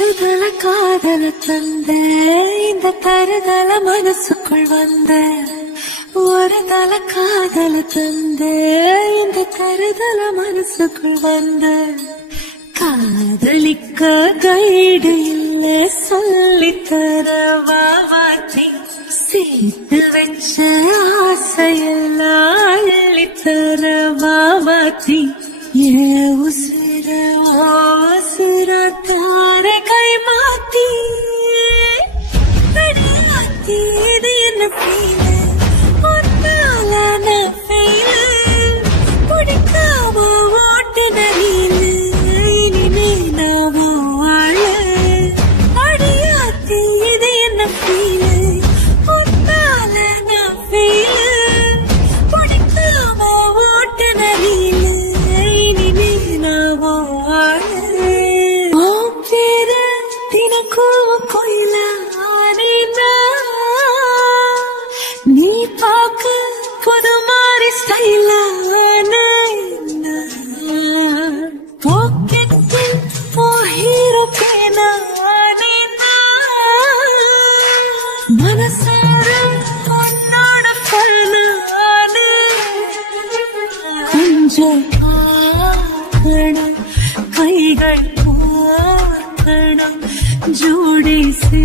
தருதல காதல தந்த இந்த தருதல மனசுக்குள் வந்த ஒரு தல காதல தந்த இந்த தருதல மனசுக்குள் வந்த காதலிக்க கைடு இல்ல சொல்லித்தர வாவாத்தி சேர்த்து வச்ச ஆசையெல்லாம் அள்ளித்தர வாவாத்தி ஏ உசிர உசிர தார கை மாத்தி அடியாத்தி இது என்ன ஃபீல் ஒன்னால நான் ஃபெயில் பிடிக்காம ஓட்டுன நீனு இனிமே நான் வாழ அடியாத்தி இது என்ன ஃபீல் ஒன்னால நான் ஃபெயில் பிடிக்காம ஓட்டுன நீனு இனிமே நான் வாழ பேர தினக்கும் கோயில நீ பார்க்க புது மாதிரி ஸ்டைலான பாக்கெட்டில் ஹீரோ பேனா மனசார உன்னோட பண்ண கொஞ்சம் கைகள் ஜோடி சே